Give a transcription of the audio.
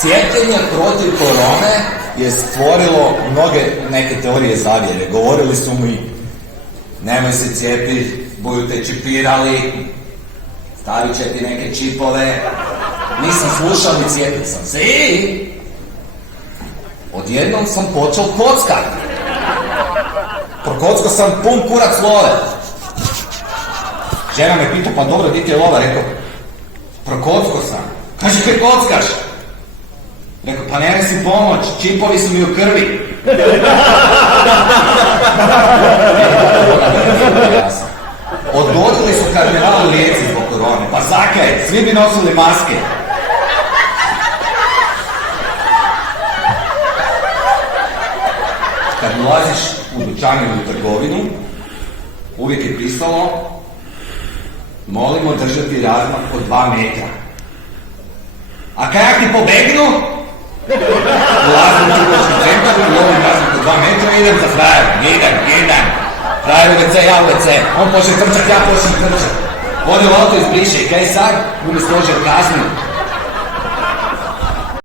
Cijepljenje protiv korone je stvorilo mnoge neke teorije zavjere. Govorili su mi, nemoj se cijepiti, budu te čipirali, stavit će ti neke čipove. Nisam slušao ni cijepio sam se i odjednom sam počeo kockati. Prokocko sam pun kurac love. Žena me pita, pa dobro, di ti je lova? Rekao, prokocko sam. Kaže, kaj kockaš? Rekao, pa nemoj si pomoć, čipovi su mi u krvi. Odgodili su karneval u Rijeci zbog korone. Pa zakaj, svi bi nosili maske. Kad ulaziš u dućan ili u trgovinu, uvijek je pisalo, molimo držati razmak od 2 metra. A kaj ja ti pobegnu? Ulazim u trgovački centar i lovim razmak od 2 metra i idem za frajer. Idem. Frajer u WC, ja u WC. On počne trčat, ja počnem trčat. Vodi u auto izbriše i kaj sad? Bude stožer kazni.